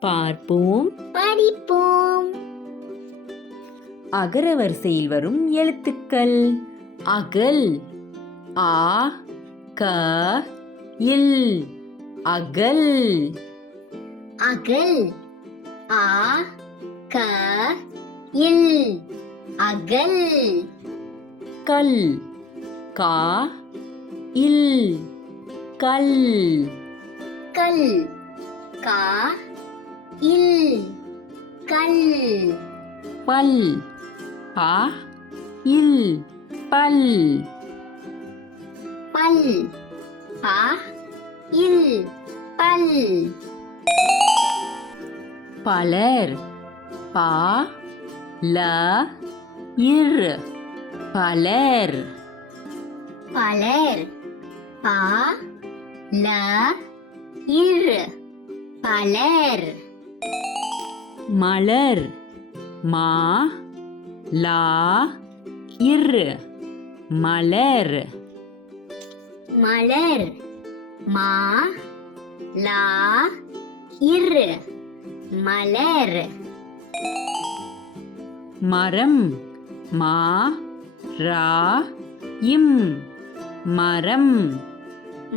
பார்ப்போம், படிப்போம். அகர வரிசையில் வரும் எழுத்துக்கள். அகல், ஆ க இல், அகல். அகல், ஆ க இல், அகல். கல், கா இல், கல். கல், கா இல், கல். பல், பா இல், பல். பல், பா இல், பல். பலர், பா ல இர், பலர். பலர், பா ல இர், பலர். மலர், மா லா இர், மலர். மலர், மா லா இர், மலர். மரம், மா ரா இம், மரம்.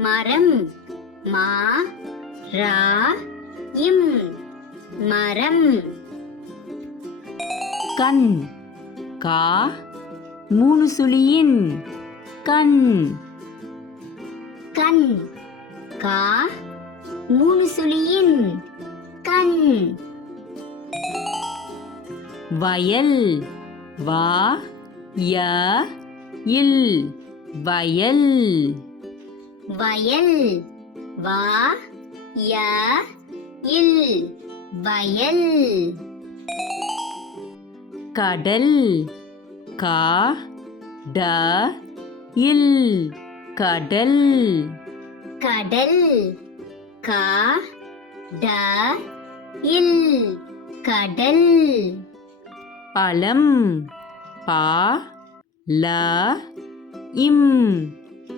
மரம், மா ரா இம், மரம். கண், கா மூணு சுழியின், கண். கண், கா மூணு சுழியின், கண். வயல், வா ய இல், வயல். வயல், வா ய இல், வயல். கடல், கா ட இல், கடல். கடல், கா ட இல், கடல். பழம், பா ல இம்,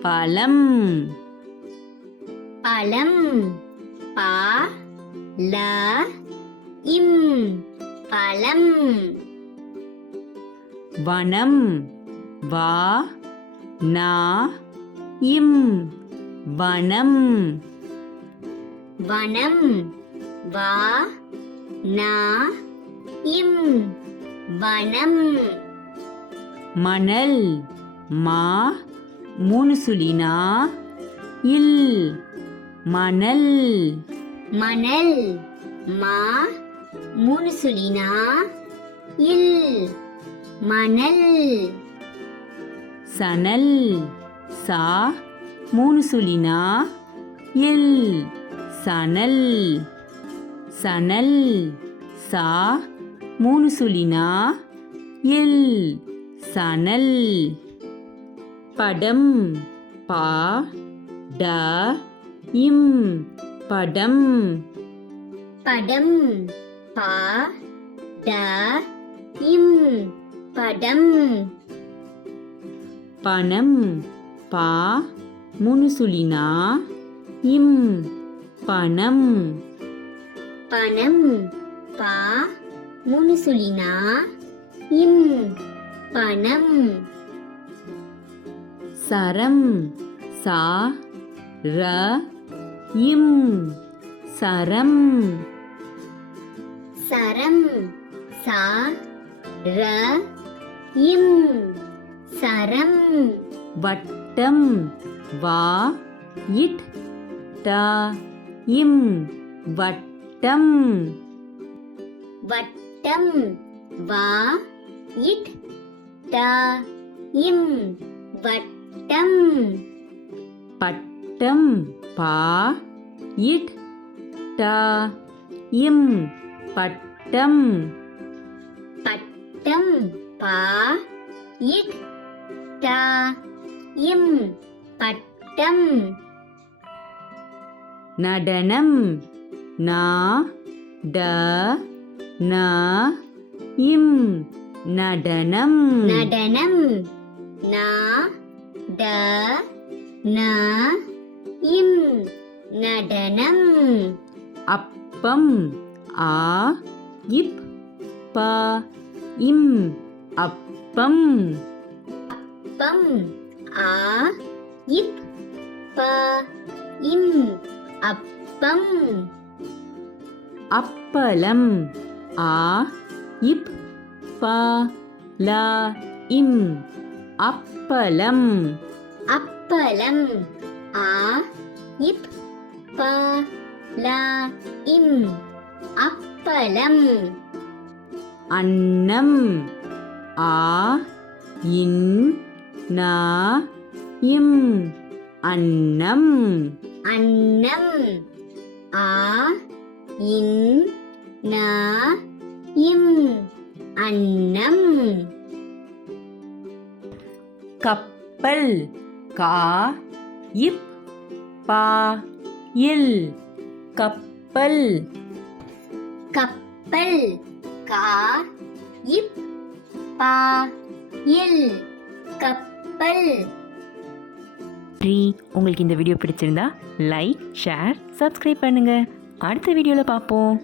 பழம். பழம், பா ல இம், பழம். வனம், வா நா இம், வனம். வனம், வா நா இம், வனம். மணல், மா மூணு சுழினா இல், மணல். மணல், மா மூணு சுழினா இல், மணல். சணல், சா மூணு சுழினா இல், சணல். சணல், சா மூணு சுழினா இல், சணல். படம், பா ட இம், படம். படம், பா ட இம், படம். பனம், பா மூணு சுழினா இம், பனம். பனம், பா மூணு சுழினா இம், பனம். சரம், சா ர இம், சரம். சரம், சா ர இம், சரம். வட்டம், வா இட் ட இம், வட்டம். வட்டம், வா இட் ட இம், வட்டம். பட்டம், பா இட் ட இம், பட்டம். பட்டம், பா இட் ட இம், பட்டம். நடனம், நா ட ந இம், நடனம். நடனம், நா ட ந இம், நடனம். அப்பம், ஆ இப் ப இம் அப்பம் பம் ஆ இப் ப இம் அப்பம் அப்பளம் ஆ இப் ப ல இம் அப்பளம் அப்பளம் ஆ இப் ப ல இம் அப்பளம் அன்னம் ஆ இன் ந இம் அன்னம் அன்னம் ஆ இன் ந இம் அன்னம் கப்பல் கா இப் பா இல் கப்பல் கப்பல் கா இப் பா இல் கப்பல் உங்களுக்கு இந்த வீடியோ பிடிச்சிருந்தா லைக் ஷேர் சப்ஸ்கிரைப் பண்ணுங்க அடுத்த வீடியோவில் பார்ப்போம்